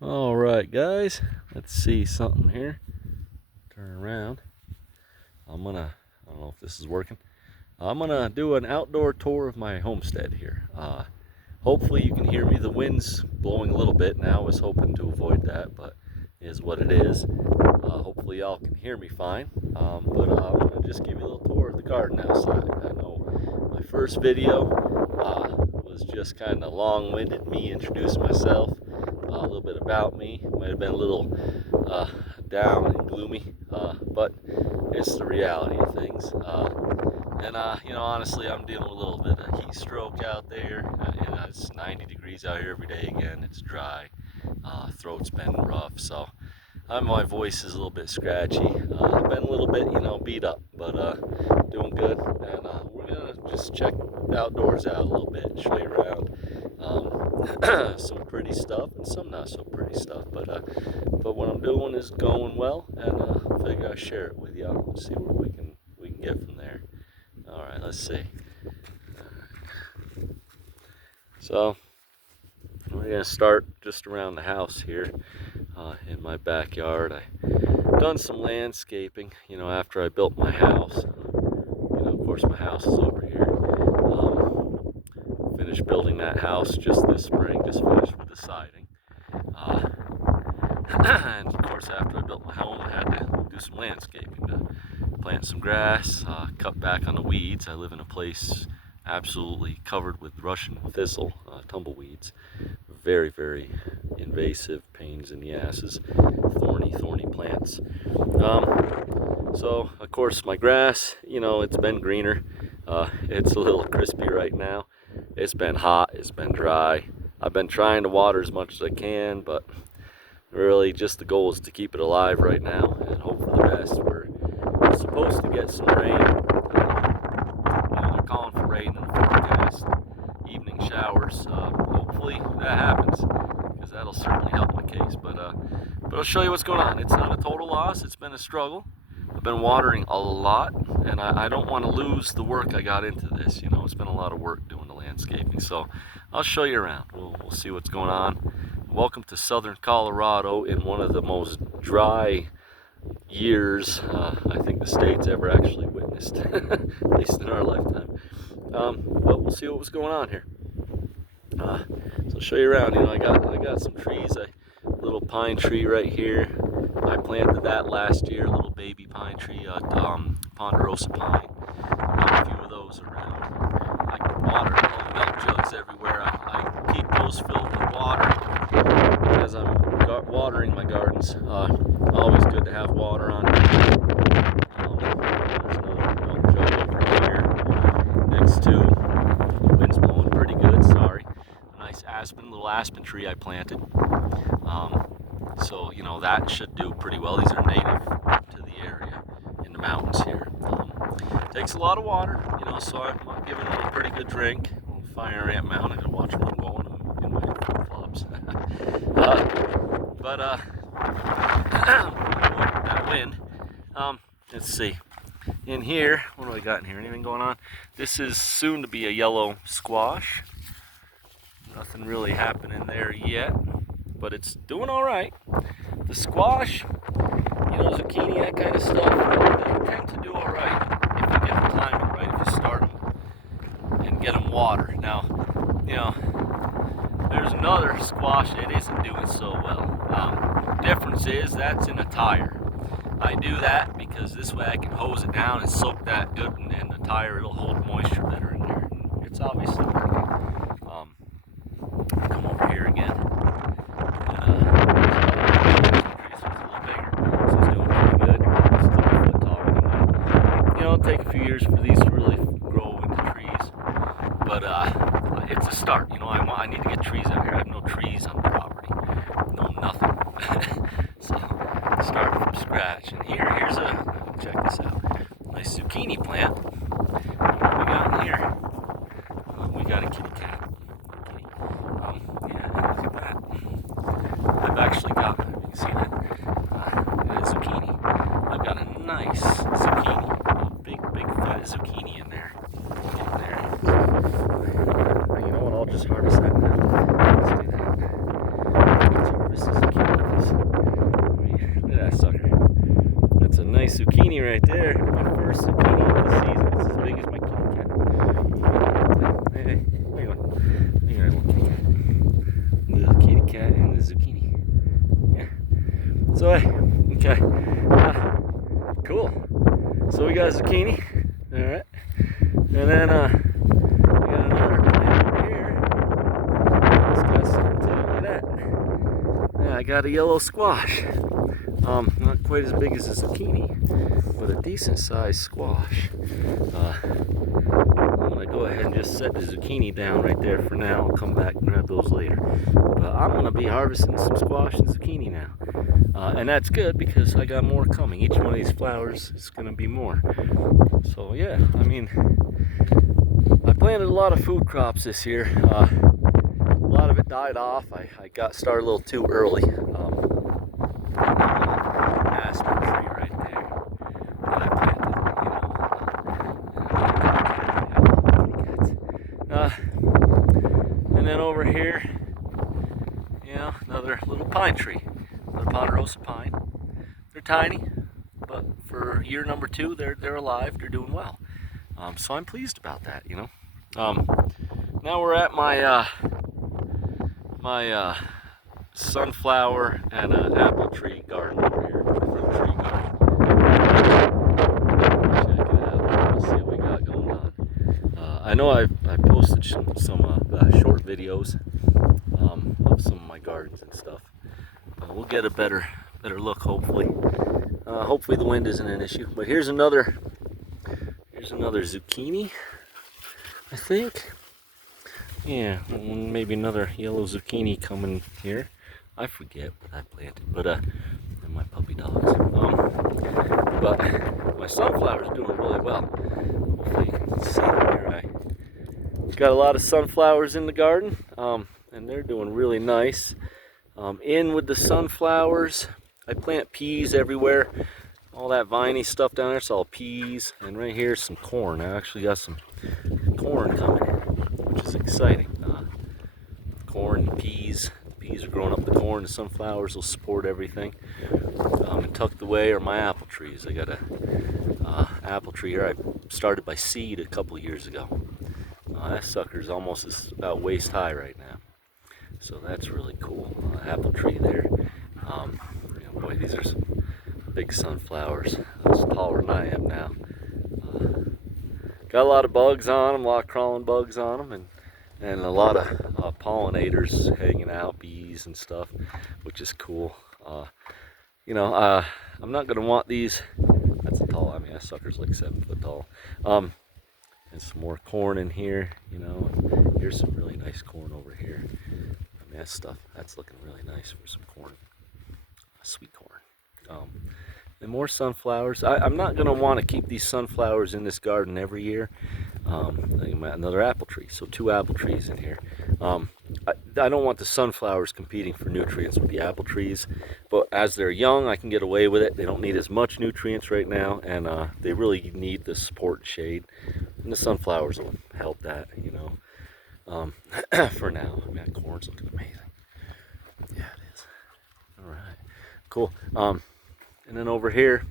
All right, guys, let's see something here. Turn around. I don't know if this is working. I'm gonna do an outdoor tour of my homestead here. Hopefully you can hear me. The wind's blowing a little bit now. I was hoping to avoid that, but it is what it is. Hopefully y'all can hear me fine. But I'm gonna just give you a little tour of the garden outside. I know my first video was just kind of long-winded, me introducing myself, a little bit about me. Might have been a little down and gloomy, but it's the reality of things. Honestly, I'm dealing with a little bit of heat stroke out there. It's 90 degrees out here every day again. It's dry. Throat's been rough, so my voice is a little bit scratchy. I've been a little bit, beat up, but doing good. And we're gonna just check the outdoors out a little bit, show you around. Some pretty stuff and some not so pretty stuff, but what I'm doing is going well, and I figure I'll share it with y'all and see where we can get from there. All right, let's see. So we're gonna start just around the house here in my backyard. I done some landscaping, after I built my house. Of course, my house is over here. Finished building that house just this spring. Just finished with the siding. And of course, after I built my home, I had to do some landscaping, to plant some grass, cut back on the weeds. I live in a place absolutely covered with Russian thistle, tumbleweeds. Very, very invasive, pains in the asses, thorny plants. So of course my grass, it's been greener. It's a little crispy right now. It's been hot, it's been dry. I've been trying to water as much as I can, but really just the goal is to keep it alive right now and hope for the best. We're supposed to get some rain. They're calling for rain in the forecast, evening showers. Hopefully that happens, because that'll certainly help my case. But I'll show you what's going on. It's not a total loss. It's been a struggle. I've been watering a lot, and I don't want to lose the work I got into this. It's been a lot of work doing the landscaping. So I'll show you around. We'll see what's going on. Welcome to southern Colorado in one of the most dry years I think the state's ever actually witnessed, at least in our lifetime. But we'll see what's going on here. So I'll show you around. I got some trees. A little pine tree right here. I planted that last year, a little baby pine tree, ponderosa pine. Got a few of those around. I water milk jugs everywhere. I keep those filled with water as I'm watering my gardens. Always good to have water on. There's another milk jug over here next to. The wind's blowing pretty good. Sorry. A nice little aspen tree I planted. So that should do pretty well. These are native to the area in the mountains here. Takes a lot of water, so I'm giving them a pretty good drink. A little fire ant mound. I gotta watch where I'm going in my flip-flops. That wind. Let's see. In here, what do I got in here? Anything going on? This is soon to be a yellow squash. Nothing really happening there yet, but it's doing all right. The squash, zucchini, that kind of stuff, they tend to do all right if you get the timing right, if you start them and get them water. Now, there's another squash that isn't doing so well. Difference is that's in a tire. I do that because this way I can hose it down and soak that good in the tire. It'll hold moisture better in there. It's obviously working. Come over here again. It'll take a few years for these to really grow into trees, but it's a start. I need to get trees out here. I have no trees on the property, no nothing. So start from scratch. And here's check this out, nice zucchini plant. What we got in here? We got a kitty cat. Yeah, look at that. I've actually got, you can see that, zucchini. I've got a nice zucchini. Big fat zucchini in there. You know what? I'll just harvest that now. Let's do that. Let's harvest the zucchini. right there. My first zucchini of the season. It's as big as my kitty cat. Hey, hang on. Hang on, little kitty cat. Little kitty cat and the zucchini. Yeah. So, hey, okay. Cool. So we got zucchini. Alright. And then, we got another plant over here. It's got some, look at that. Yeah, I got a yellow squash. Not quite as big as a zucchini, but a decent sized squash. I'm gonna go ahead and just set the zucchini down right there for now. I'll come back and grab those later. But I'm gonna be harvesting some squash and zucchini now. And that's good because I got more coming. Each one of these flowers is gonna be more. So yeah, I mean, I planted a lot of food crops this year. A lot of it died off. I got started a little too early. Aspen tree right there that I planted, and then over here, another little pine tree, another ponderosa pine. They're tiny, but for year number 2, they're alive. They're doing well. So I'm pleased about that. Now we're at my sunflower and apple tree garden over here. Fruit tree garden. Check it out. Let's see what we got going on. I know I posted some short videos of some of my gardens and stuff. We'll get a better look, hopefully. Hopefully the wind isn't an issue. But here's another zucchini, I think. Yeah, maybe another yellow zucchini coming here. I forget what I planted, but and my puppy dogs. But my sunflower's doing really well. Hopefully you can see them here. I got a lot of sunflowers in the garden, and they're doing really nice. In with the sunflowers, I plant peas everywhere. All that viney stuff down there, it's all peas. And right here, some corn. I actually got some corn coming, which is exciting. Corn, peas. Peas are growing up the corn. The sunflowers will support everything. And tucked away are my apple trees. I got a apple tree here. I started by seed a couple years ago. That sucker's almost about waist high right now. So that's really cool. Apple tree there. Boy, these are some big sunflowers. That's taller than I am now. Got a lot of bugs on them, a lot of crawling bugs on them, and a lot of pollinators hanging out, bees and stuff, which is cool. I'm not gonna want these. That's tall. I mean, that sucker's like 7 foot tall. And some more corn in here. Here's some really nice corn over here. I mean, that's looking really nice for some corn, sweet corn. And more sunflowers. I'm not going to want to keep these sunflowers in this garden every year. Another apple tree, so 2 apple trees in here. I don't want the sunflowers competing for nutrients with the apple trees, but as they're young, I can get away with it. They don't need as much nutrients right now, and they really need the support and shade. And the sunflowers will help that, for now. I mean, that corn's looking amazing. Yeah, it is. All right, cool. And then over here,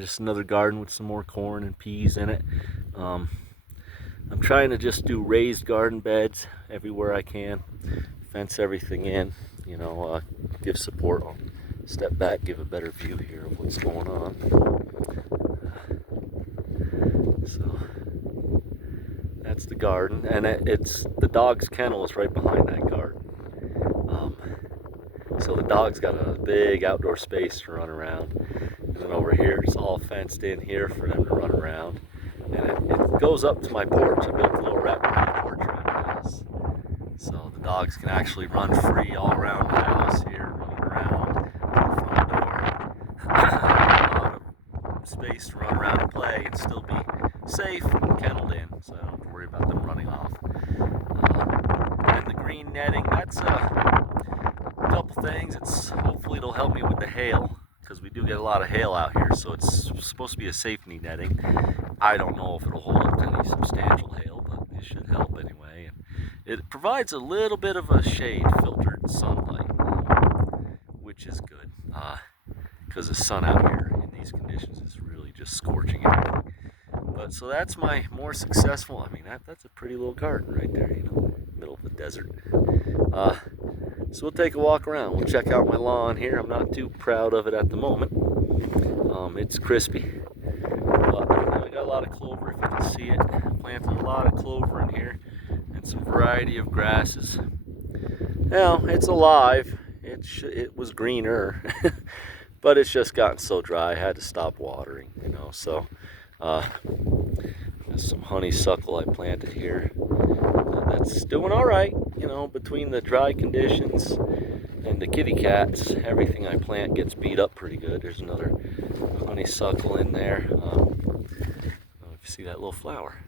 just another garden with some more corn and peas in it. I'm trying to just do raised garden beds everywhere I can, fence everything in, give support. I'll step back, give a better view here of what's going on. So that's the garden, and it's the dog's kennel is right behind that garden. So the dog's got a big outdoor space to run around. And then over here, it's all fenced in here for them to run around. And it goes up to my porch. I built a little wraparound porch around the house. So the dogs can actually run free all around the house here, running around the front door. A lot of space to run around and play and still be safe and kenneled in, so I don't have to worry about them running off. And the green netting, that's couple things. Hopefully it'll help me with the hail, because we do get a lot of hail out here, so it's supposed to be a safety netting. I don't know if it'll hold up to any substantial hail, but it should help anyway. And it provides a little bit of a shade, filtered sunlight, which is good, because the sun out here in these conditions is really just scorching everything. But so that's my more successful, I mean, that's a pretty little garden right there, you know, middle of the desert. So we'll take a walk around. We'll check out my lawn here. I'm not too proud of it at the moment. It's crispy. But I got a lot of clover, if you can see it. I planted a lot of clover in here and some variety of grasses. Now, it's alive. It was greener, but it's just gotten so dry I had to stop watering, you know. So there's some honeysuckle I planted here. That's doing all right, you know, between the dry conditions and the kitty cats. Everything I plant gets beat up pretty good. There's another honeysuckle in there. I don't know if you see that little flower.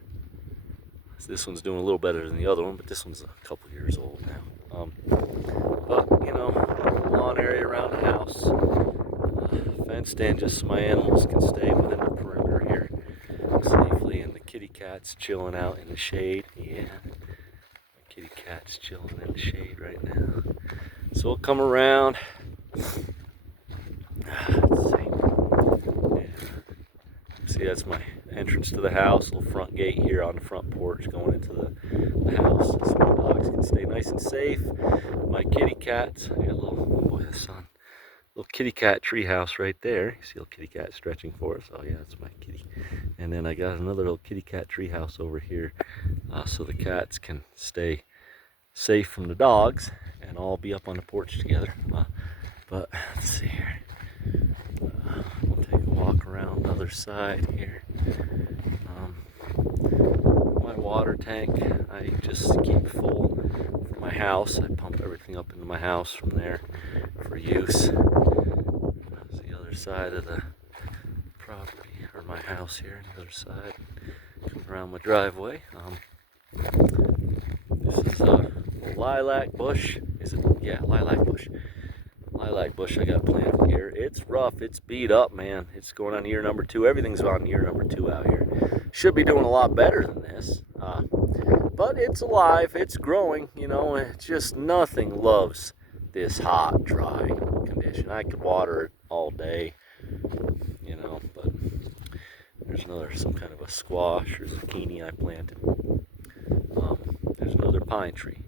So this one's doing a little better than the other one, but this one's a couple years old now. But, you know, lawn area around the house, fenced in just so my animals can stay within the perimeter here safely, and the kitty cat's chilling out in the shade. Yeah, the kitty cat's chilling in the shade right now. So we'll come around. Let's see. Yeah. See, that's my entrance to the house, little front gate here on the front porch going into the house, so my dogs can stay nice and safe. My kitty cats, I got a little, oh boy, the sun, little kitty cat tree house right there. You see a little kitty cat stretching for us. Oh yeah, that's my kitty. And then I got another little kitty cat tree house over here, so the cats can stay safe from the dogs and all be up on the porch together. But let's see here. We'll take a walk around the other side here. My water tank, I just keep full for my house. I pump everything up into my house from there for use. That's the other side of the property, or my house here, the other side. Coming around my driveway. This is a lilac bush. Is it? Yeah, lilac bush. Lilac bush I got planted here. It's rough, it's beat up, man. It's going on year number 2. Everything's on year number 2 out here. Should be doing a lot better than this. But it's alive, it's growing, you know. It's just nothing loves this hot, dry condition. I could water it all day, you know, but there's some kind of a squash or zucchini I planted. There's another pine tree,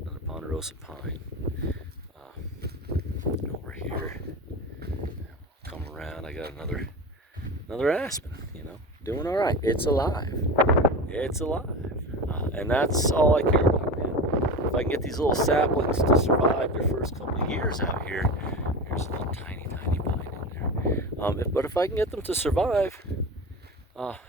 another ponderosa pine. Over here, come around, I got another aspen, you know, doing all right. It's alive. It's alive. And that's all I care about, man. If I can get these little saplings to survive their first couple of years out here, there's a little tiny pine in there. But if I can get them to survive,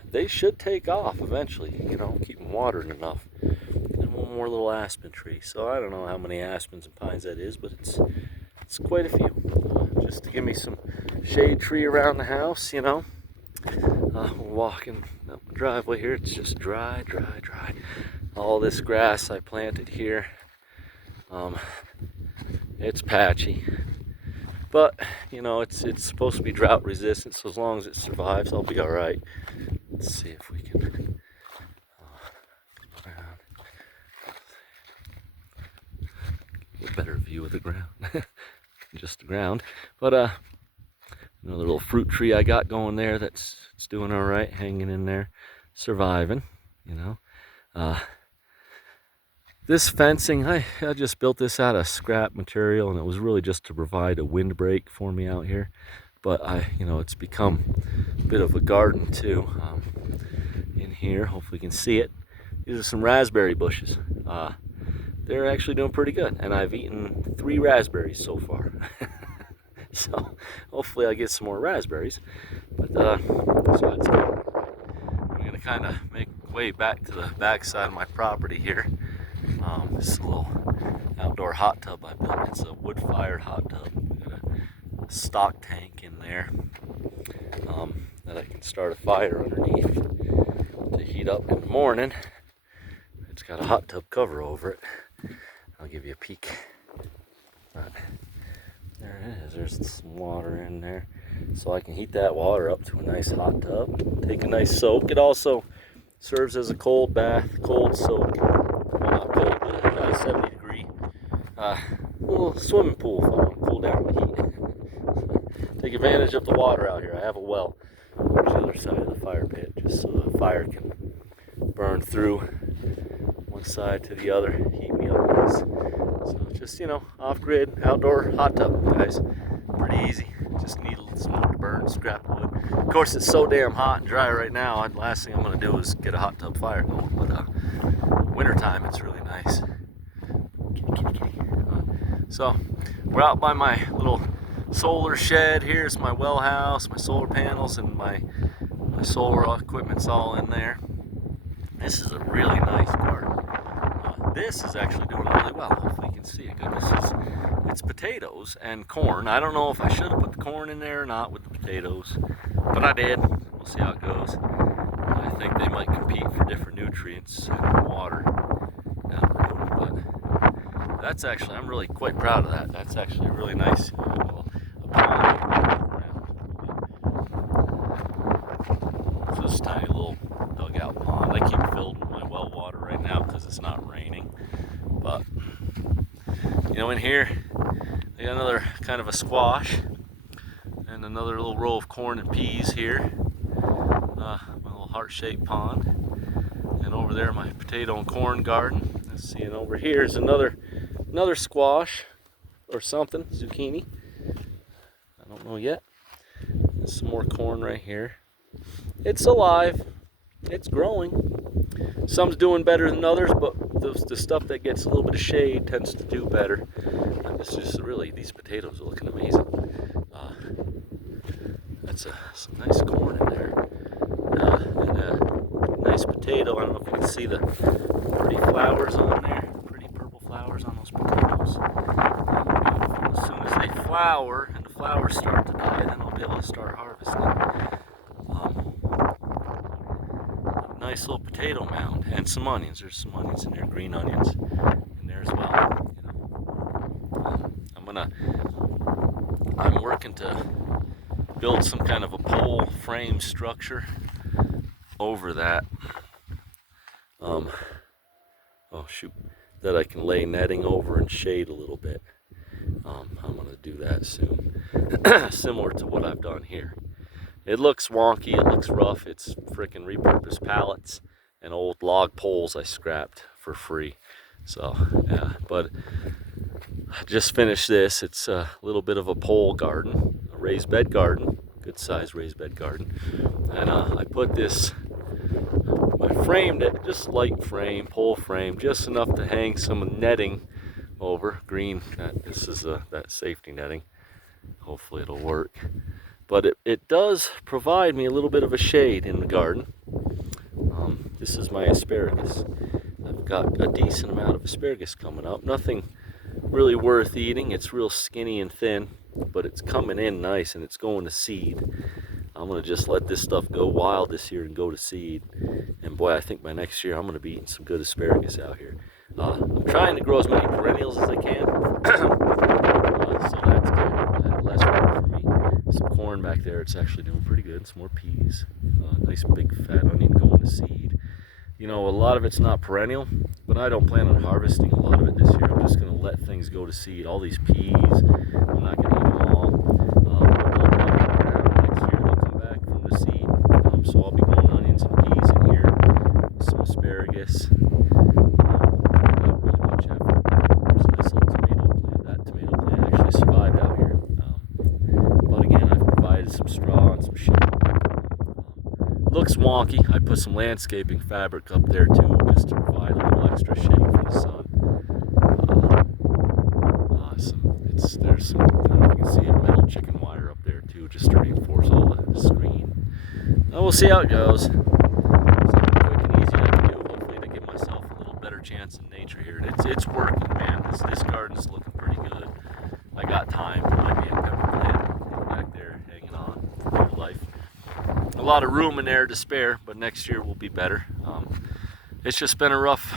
they should take off eventually, you know, keep them watered enough. And one more little aspen tree. So I don't know how many aspens and pines that is, but it's quite a few. Just to give me some shade tree around the house, you know. We're walking up the driveway here. It's just dry. All this grass I planted here, it's patchy, but you know, it's supposed to be drought resistant, so as long as it survives, I'll be all right. Let's see if we can come around. Get a better view of the ground. Just the ground. But another little fruit tree I got going there it's doing all right, hanging in there, surviving, you know. This fencing, I just built this out of scrap material, and it was really just to provide a windbreak for me out here. But you know, it's become a bit of a garden too. In here, hopefully you can see it. These are some raspberry bushes. They're actually doing pretty good, and I've eaten 3 raspberries so far. So hopefully I get some more raspberries. But so that's good. I'm gonna kind of make way back to the back side of my property here. This is a little outdoor hot tub I built. It's a wood-fired hot tub. We've got a stock tank in there that I can start a fire underneath to heat up in the morning. It's got a hot tub cover over it. I'll give you a peek. Right. There it is. There's some water in there. So I can heat that water up to a nice hot tub. Take a nice soak. It also serves as a cold bath, cold soak. Well, not cold, but 70 degree. Little swimming pool if I want to cool down the heat. take advantage of the water out here. I have a well. There's the other side of the fire pit, just so the fire can burn through one side to the other, heat me up nice. So just, you know, off-grid, outdoor hot tub, guys. Pretty easy. Just need some wood to burn, scrap wood. Of course, it's so damn hot and dry right now. The last thing I'm going to do is get a hot tub fire going. But wintertime, it's really nice. So we're out by my little solar shed. Here's my well house, my solar panels, and my solar equipment's all in there. This is a really nice garden. This is actually doing really well. Hopefully you can see it. Goodness, it's potatoes and corn. I don't know if I should have put the corn in there or not with the potatoes, but I did. We'll see how it goes. I think they might compete for different nutrients and water down the road, but that's actually, I'm really quite proud of that. That's actually a really nice pond. So this tiny little dugout pond. I keep filled with my well water right now because it's not raining. But you know, in here I got another kind of a squash and another little row of corn and peas here. My little heart-shaped pond. And over there my potato and corn garden. Let's see, and over here is another squash or something, zucchini. I don't know yet. There's some more corn right here. It's alive. It's growing. Some's doing better than others, but the stuff that gets a little bit of shade tends to do better. And it's just really, these potatoes are looking amazing. That's some nice corn in there. And a nice potato. I don't know if you can see the pretty flowers on there. Pretty purple flowers on those potatoes. As soon as they flower and the flowers start to die, then I'll be able to start harvesting. Nice little potato mound and some onions. There's some onions in there, green onions in there as well. You know, I'm working to build some kind of a pole frame structure over that. Oh shoot, that I can lay netting over and shade a little bit. I'm gonna do that soon, similar to what I've done here. It looks wonky, it looks rough. It's freaking repurposed pallets and old log poles I scrapped for free. So, yeah, but I just finished this. It's a little bit of a pole garden, a raised bed garden, good size raised bed garden. And I put this, I framed it, just light frame, pole frame, just enough to hang some netting over, green. This is that safety netting. Hopefully it'll work. But it does provide me a little bit of a shade in the garden. This is my asparagus. I've got a decent amount of asparagus coming up. Nothing really worth eating. It's real skinny and thin, but it's coming in nice and it's going to seed. I'm going to just let this stuff go wild this year and go to seed. And boy, I think by next year I'm going to be eating some good asparagus out here. I'm trying to grow as many perennials as I can. So that's good. Less work for me. Some corn back there, it's actually doing pretty good. Some more peas. Nice big fat onion going to seed. You know, a lot of it's not perennial, but I don't plan on harvesting a lot of it this year. I'm just going to let things go to seed. All these peas, I'm not going to eat them all. Next year they'll come back from the seed. So I'll be growing onions and peas in here. Some asparagus. Not really much effort. There's a nice little tomato plant. That tomato plant actually survived out here. But again, I've provided some straw and some shade. Looks wonky. I put some landscaping fabric up there too, just to provide a little extra shade from the sun. There's some, I don't know if you can see it, metal chicken wire up there too, just to reinforce all the screen. Now we'll see how it goes. Something quick and easy I can do, hopefully to give myself a little better chance in nature here. And it's working, man. This garden's looking pretty good. I got time. There might be a pepper plant back there hanging on for dear life. A lot of room in there to spare, but next year will be better. It's just been a rough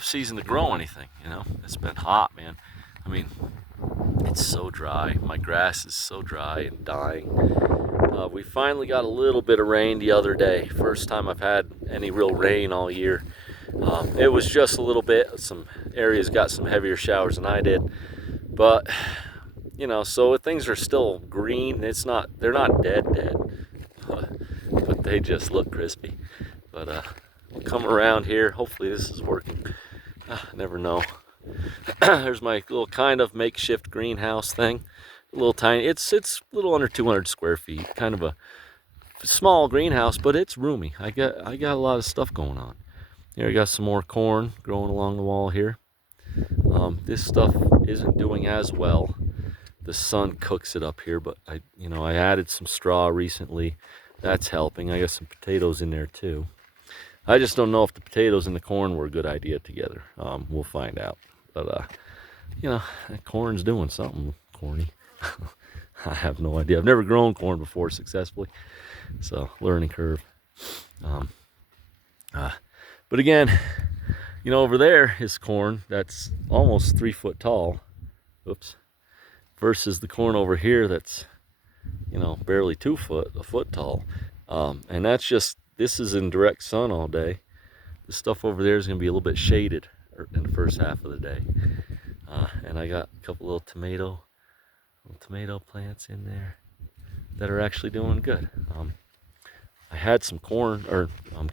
season to grow anything, you know. It's been hot, man. I mean, it's so dry. My grass is so dry and dying. We finally got a little bit of rain the other day. First time I've had any real rain all year. It was just a little bit. Some areas got some heavier showers than I did. But you know, so things are still green. They're not dead, but they just look crispy. But we'll come around here. Hopefully this is working. Never know. There's my little kind of makeshift greenhouse thing. A little tiny. It's a little under 200 square feet. Kind of a small greenhouse, but it's roomy. I got a lot of stuff going on. Here I got some more corn growing along the wall here. This stuff isn't doing as well. The sun cooks it up here, but I added some straw recently. That's helping. I got some potatoes in there too. I just don't know if the potatoes and the corn were a good idea together. We'll find out. But that corn's doing something corny. I have no idea. I've never grown corn before successfully, so learning curve. But again, over there is corn that's almost 3 foot tall. Oops. Versus the corn over here that's, barely 2 foot, a foot tall. And this is in direct sun all day. The stuff over there is going to be a little bit shaded in the first half of the day. And I got a couple little tomato plants in there that are actually doing good. I had some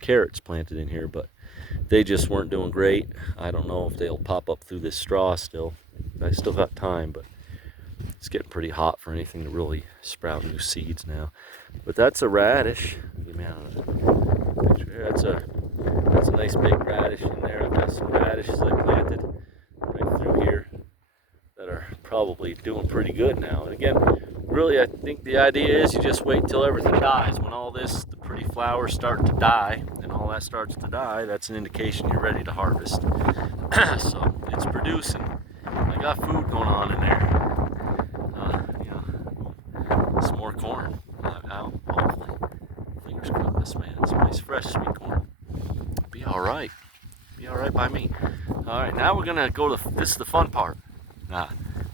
carrots planted in here, but they just weren't doing great. I don't know if they'll pop up through this straw still. I still got time, but it's getting pretty hot for anything to really sprout new seeds now. But that's a radish. Get me out of the picture here. That's a nice big radish in there. I've got some radishes I planted right through here that are probably doing pretty good now. And again, really, I think the idea is you just wait till everything dies. When all the pretty flowers start to die, and all that starts to die, that's an indication you're ready to harvest. So it's producing. I got food going on in there. Some more corn out, hopefully. Fingers crossed, man. Some nice fresh sweet corn. Be all right. Be all right by me. All right, now we're gonna go to. This is the fun part.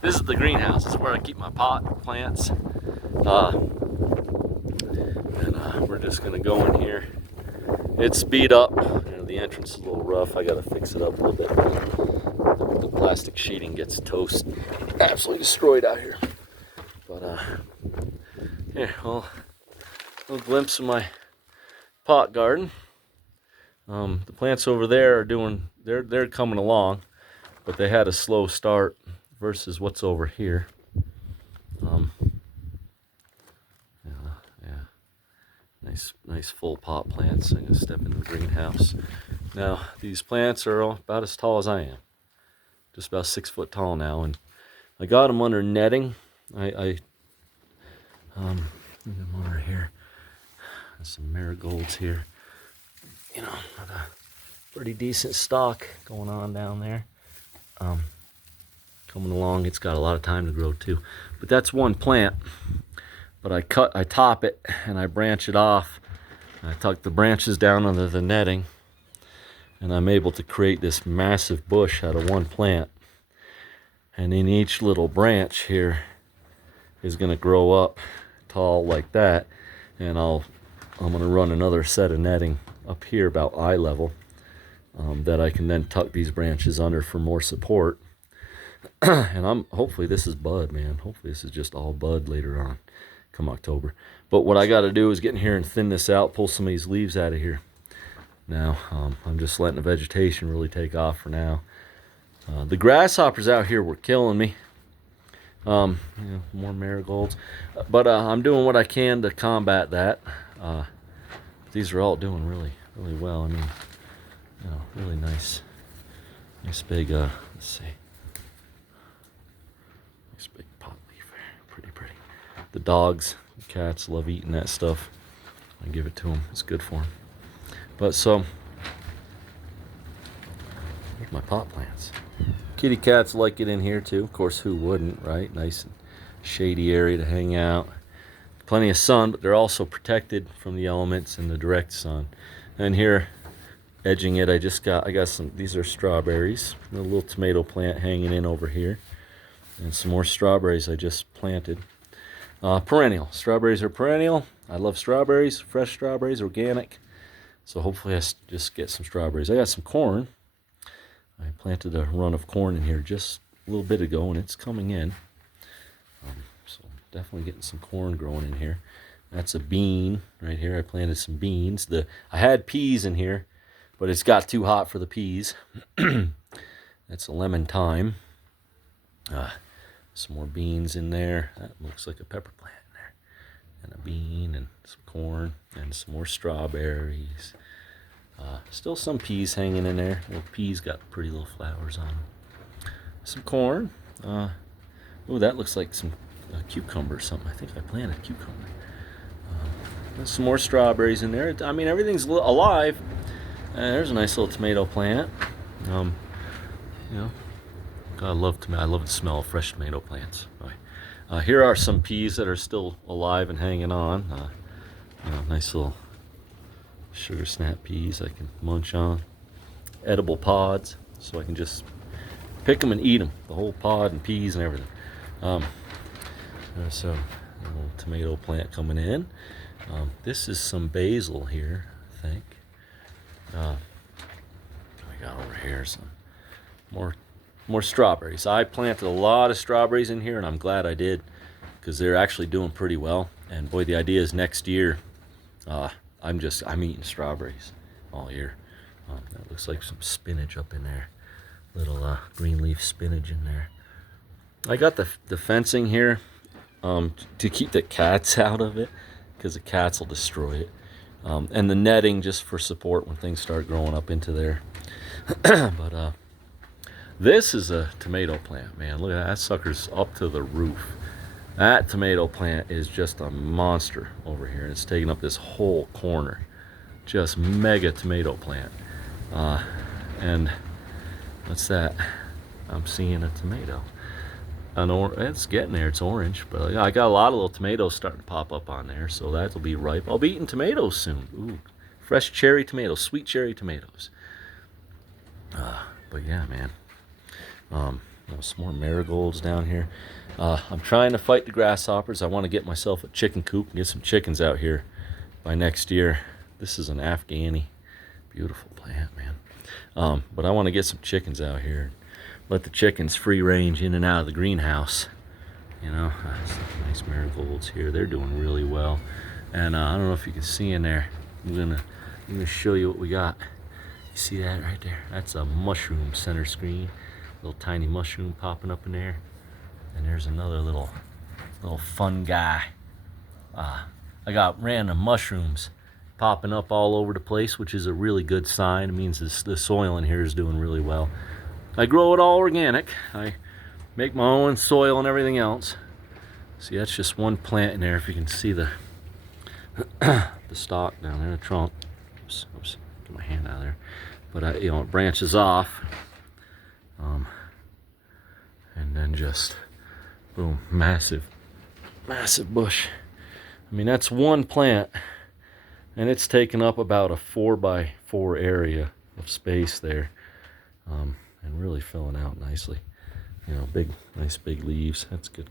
This is the greenhouse. This is where I keep my pot plants. We're just gonna go in here. It's beat up. The entrance is a little rough. I gotta fix it up a little bit. The plastic sheeting gets toast, absolutely destroyed out here. But here, a little glimpse of my pot garden. The plants over there they're coming along, but they had a slow start versus what's over here. Nice full pot plants. I'm gonna step into the greenhouse. Now these plants are about as tall as I am, just about 6 foot tall now, and I got them under netting. Them over here. There's some marigolds here. Got a pretty decent stock going on down there. Coming along. It's got a lot of time to grow too. But that's one plant. But I top it and I branch it off. I tuck the branches down under the netting, and I'm able to create this massive bush out of one plant. And in each little branch here is going to grow up tall like that, and I'm going to run another set of netting up here about eye level that I can then tuck these branches under for more support. And hopefully this is bud, man. Hopefully this is just all bud later on, come October. But what I got to do is get in here and thin this out, pull some of these leaves out of here. Now I'm just letting the vegetation really take off for now. The grasshoppers out here were killing me. More marigolds, but I'm doing what I can to combat that. These are all doing really, really well. I mean, really nice big. Let's see, nice big pot leaf there, pretty. The dogs, the cats love eating that stuff. I give it to them. It's good for them. But so, here's my pot plants. Kitty cats like it in here too. Of course, who wouldn't, right? Nice and shady area to hang out. Plenty of sun, but they're also protected from the elements and the direct sun. And here, edging it, I got some, these are strawberries. A little tomato plant hanging in over here. And some more strawberries I just planted. Perennial. Strawberries are perennial. I love strawberries, fresh strawberries, organic. So hopefully I just get some strawberries. I got some corn. I planted a run of corn in here just a little bit ago, and it's coming in. definitely getting some corn growing in here. That's a bean right here. I planted some beans. I had peas in here, but it's got too hot for the peas. That's a lemon thyme. Some more beans in there. That looks like a pepper plant in there. And a bean and some corn and some more strawberries. Still some peas hanging in there. Little peas got pretty little flowers on them. Some corn. Oh, that looks like some cucumber or something. I think I planted cucumber. Some more strawberries in there. I mean, everything's alive. There's a nice little tomato plant. You know, I love the smell of fresh tomato plants. Here are some peas that are still alive and hanging on. Nice little sugar snap peas I can munch on. Edible pods, so I can just pick them and eat them. The whole pod and peas and everything. So a little tomato plant coming in. This is some basil here, I think. We got over here some more strawberries. I planted a lot of strawberries in here, and I'm glad I did, because they're actually doing pretty well. And boy, the idea is next year, I'm eating strawberries all year. That looks like some spinach up in there. Little green leaf spinach in there. I got the fencing here to keep the cats out of it, because the cats will destroy it. And the netting just for support when things start growing up into there. But this is a tomato plant, man. Look at that sucker's up to the roof. That tomato plant is just a monster over here. It's taking up this whole corner. Just mega tomato plant. And what's that? I'm seeing a tomato. It's getting there. It's orange, but I got a lot of little tomatoes starting to pop up on there, so that'll be ripe. I'll be eating tomatoes soon. Ooh, fresh cherry tomatoes, sweet cherry tomatoes. But yeah, man. Some more marigolds down here. I'm trying to fight the grasshoppers. I want to get myself a chicken coop and get some chickens out here by next year. This is an Afghani. Beautiful plant, man. But I want to get some chickens out here. Let the chickens free range in and out of the greenhouse. You know, some nice marigolds here. They're doing really well. And I don't know if you can see in there. I'm gonna show you what we got. You see that right there? That's a mushroom center screen. Little tiny mushroom popping up in there. And there's another little fun guy. I got random mushrooms popping up all over the place, which is a really good sign. It means the soil in here is doing really well. I grow it all organic. I make my own soil and everything else. See, that's just one plant in there. If you can see the stalk down there, the trunk. Oops, get my hand out of there. But it branches off, and then just boom, massive bush. I mean, that's one plant, and it's taken up about a 4x4 area of space there. And really filling out nicely. You know, nice big leaves. That's good.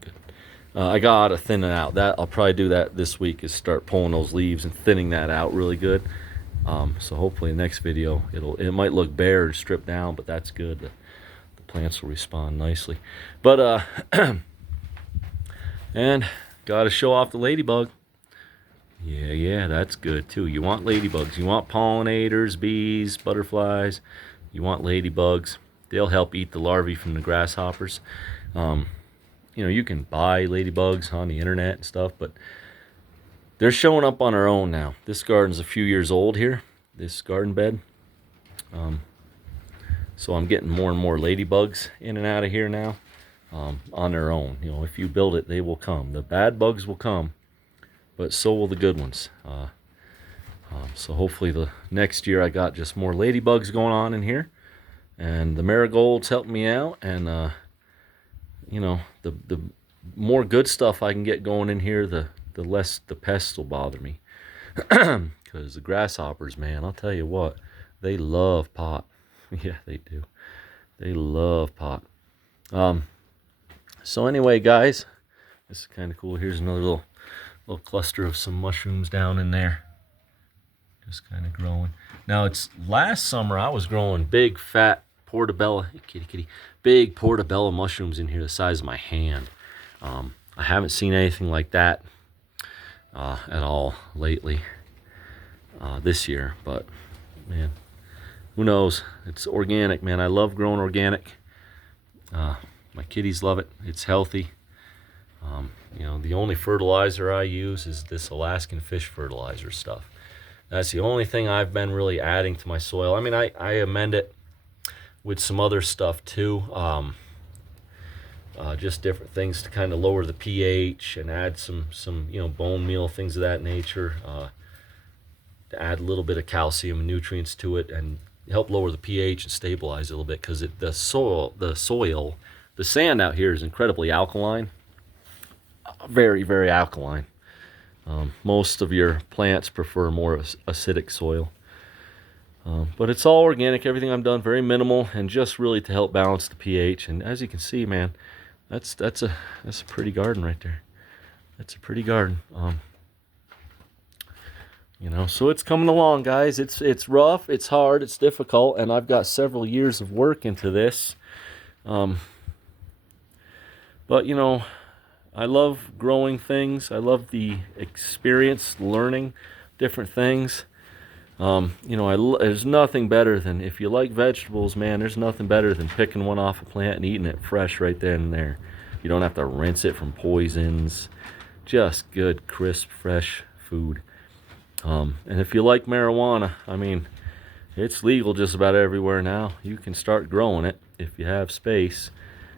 I gotta thin it out. I'll probably do that this week, is start pulling those leaves and thinning that out really good. So hopefully the next video, it might look bare and stripped down, but that's good. The plants will respond nicely. But and gotta show off the ladybug. Yeah, that's good too. You want ladybugs. You want pollinators, bees, butterflies. You want ladybugs. They'll help eat the larvae from the grasshoppers. You can buy ladybugs on the internet and stuff, but they're showing up on our own now. This garden's a few years old here, this garden bed. So I'm getting more and more ladybugs in and out of here now, on their own. You know, if you build it, they will come. The bad bugs will come, but so will the good ones. So hopefully the next year I got just more ladybugs going on in here. And the marigolds help me out, and the more good stuff I can get going in here, the less the pests will bother me. Because the grasshoppers, man, I'll tell you what, they love pot. Yeah, they do. They love pot. So anyway, guys, this is kind of cool. Here's another little cluster of some mushrooms down in there. Just kind of growing. Now, it's last summer I was growing big, fat portobello, hey, kitty, big portobello mushrooms in here the size of my hand. I haven't seen anything like that at all lately this year, but man, who knows? It's organic, man. I love growing organic. My kitties love it. It's healthy. You know, the only fertilizer I use is this Alaskan fish fertilizer stuff. That's the only thing I've been really adding to my soil. I mean, I amend it with some other stuff too. Just different things to kind of lower the pH and add some you know, bone meal, things of that nature, to add a little bit of calcium and nutrients to it and help lower the pH and stabilize it a little bit, because the soil, the sand out here is incredibly alkaline, very, very alkaline. Most of your plants prefer more acidic soil. But it's all organic. Everything I've done very minimal, and just really to help balance the pH. And as you can see, man, that's a pretty garden right there. That's a pretty garden. You know, so it's coming along, guys. It's rough, it's hard, it's difficult, and I've got several years of work into this. But you know, I love growing things. I love the experience, learning different things. You know, there's nothing better than, if you like vegetables, man, there's nothing better than picking one off a plant and eating it fresh right then and there. You don't have to rinse it from poisons. Just good, crisp, fresh food. And if you like marijuana, I mean, it's legal just about everywhere now. You can start growing it if you have space.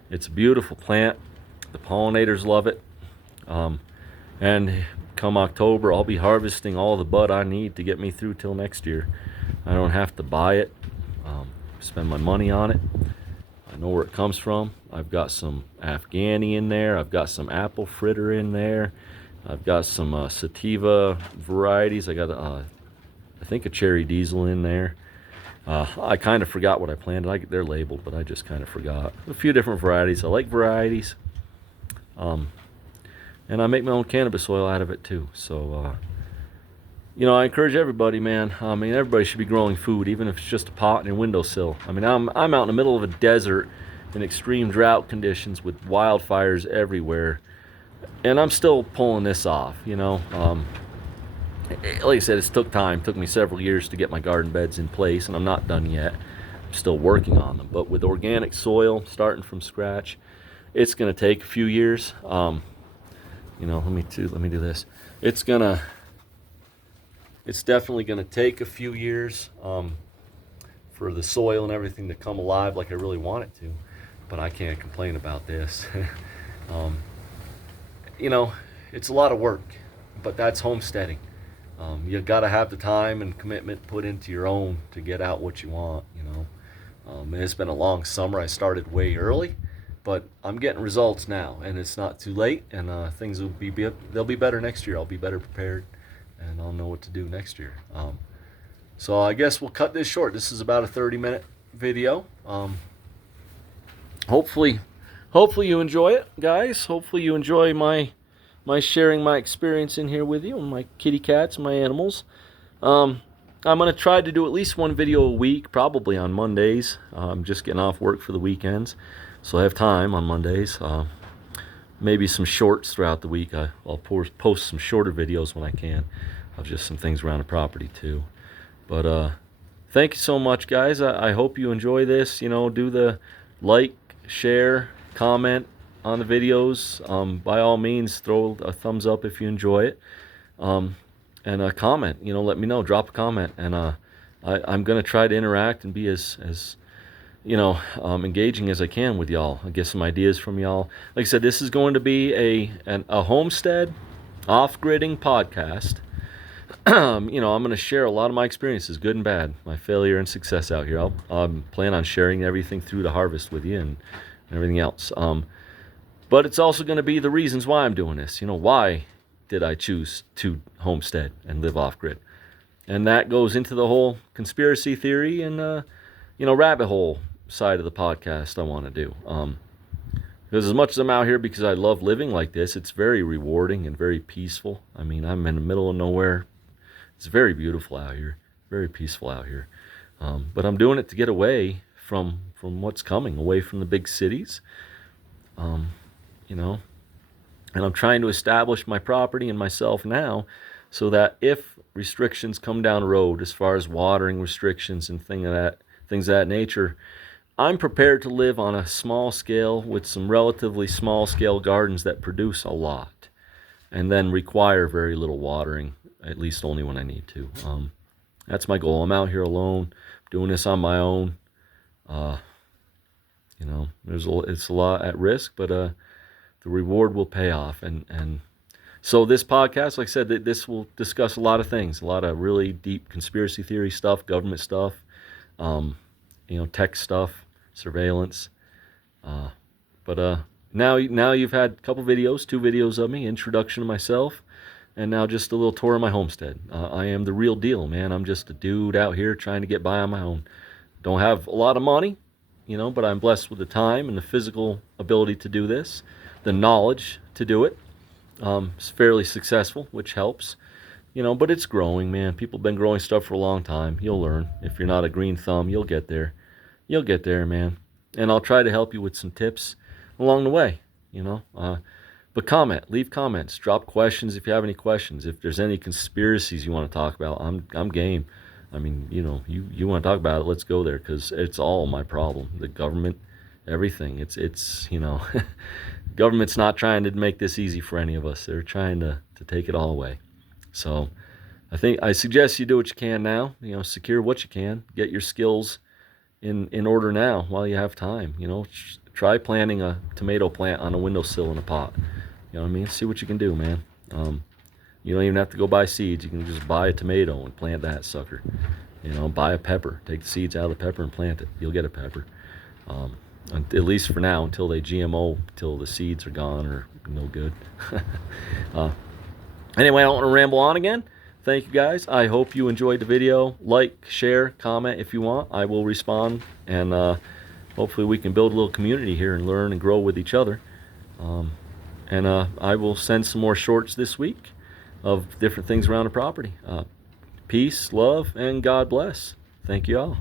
It's a beautiful plant. The pollinators love it. And come October, I'll be harvesting all the bud I need to get me through till next year. I don't have to buy it, spend my money on it. I know where it comes from. I've got some Afghani in there. I've got some apple fritter in there. I've got some sativa varieties. I got, I think, a cherry diesel in there. I kind of forgot what I planted. They're labeled, but I just kind of forgot. A few different varieties. I like varieties. And I make my own cannabis oil out of it too. So, you know, I encourage everybody, man. I mean, everybody should be growing food, even if it's just a pot in your windowsill. I mean, I'm out in the middle of a desert in extreme drought conditions with wildfires everywhere, and I'm still pulling this off, you know. Like I said, it took time. It took me several years to get my garden beds in place, and I'm not done yet. I'm still working on them. But with organic soil, starting from scratch, it's going to take a few years. You know, let me do this. It's definitely gonna take a few years for the soil and everything to come alive like I really want it to, but I can't complain about this. You know, it's a lot of work, but that's homesteading. You gotta have the time and commitment put into your own to get out what you want, you know. And it's been a long summer. I started way early, but I'm getting results now, and it's not too late, and things they'll be better next year. I'll be better prepared, and I'll know what to do next year. So I guess we'll cut this short. This is about a 30-minute video. Hopefully you enjoy it, guys. Hopefully you enjoy my sharing my experience in here with you, and my kitty cats and my animals. I'm going to try to do at least one video a week, probably on Mondays. I'm just getting off work for the weekends, so I have time on Mondays. Maybe some shorts throughout the week. I'll post some shorter videos when I can of just some things around the property too. But thank you so much, guys. I hope you enjoy this. You know, do the like, share, comment on the videos. By all means, throw a thumbs up if you enjoy it. And a comment. You know, let me know. Drop a comment, and I'm gonna try to interact and be as you know, engaging as I can with y'all. I get some ideas from y'all. Like I said, this is going to be a homestead, off-gridding podcast. You know, I'm going to share a lot of my experiences, good and bad, my failure and success out here. I'll plan on sharing everything through the harvest with you and everything else. But it's also going to be the reasons why I'm doing this. You know, why did I choose to homestead and live off-grid? And that goes into the whole conspiracy theory and, you know, rabbit hole side of the podcast I want to do. Because as much as I'm out here because I love living like this, it's very rewarding and very peaceful. I mean, I'm in the middle of nowhere. It's very beautiful out here, very peaceful out here. But I'm doing it to get away from what's coming, away from the big cities. You know, And I'm trying to establish my property and myself now so that if restrictions come down the road as far as watering restrictions and things of that nature, I'm prepared to live on a small scale with some relatively small scale gardens that produce a lot and then require very little watering, at least only when I need to. That's my goal. I'm out here alone, doing this on my own. You know, it's a lot at risk, but the reward will pay off. And so this podcast, like I said, this will discuss a lot of things, a lot of really deep conspiracy theory stuff, government stuff, you know, tech stuff, surveillance. But now you've had a couple videos, 2 videos of me, introduction to myself, and now just a little tour of my homestead. I am the real deal, man. I'm just a dude out here trying to get by on my own. Don't have a lot of money, you know, but I'm blessed with the time and the physical ability to do this, the knowledge to do it. It's fairly successful, which helps, you know, but it's growing, man. People have been growing stuff for a long time. You'll learn. If you're not a green thumb, you'll get there. You'll get there, man. And I'll try to help you with some tips along the way, you know. But leave comments, drop questions if you have any questions. If there's any conspiracies you want to talk about, I'm game. I mean, you know, you want to talk about it, let's go there, because it's all my problem. The government, everything. It's you know, government's not trying to make this easy for any of us. They're trying to take it all away. So I suggest you do what you can now. You know, secure what you can. Get your skills in order now while you have time. You know, try planting a tomato plant on a windowsill in a pot. You know what I mean? See what you can do, man. You don't even have to go buy seeds. You can just buy a tomato and plant that sucker. You know, buy a pepper. Take the seeds out of the pepper and plant it. You'll get a pepper. At least for now, until they GMO, until the seeds are gone or no good. Anyway, I don't want to ramble on again. Thank you guys. I hope you enjoyed the video. Like, share, comment if you want. I will respond, and hopefully we can build a little community here and learn and grow with each other. And I will send some more shorts this week of different things around the property. Peace, love, and God bless. Thank you all.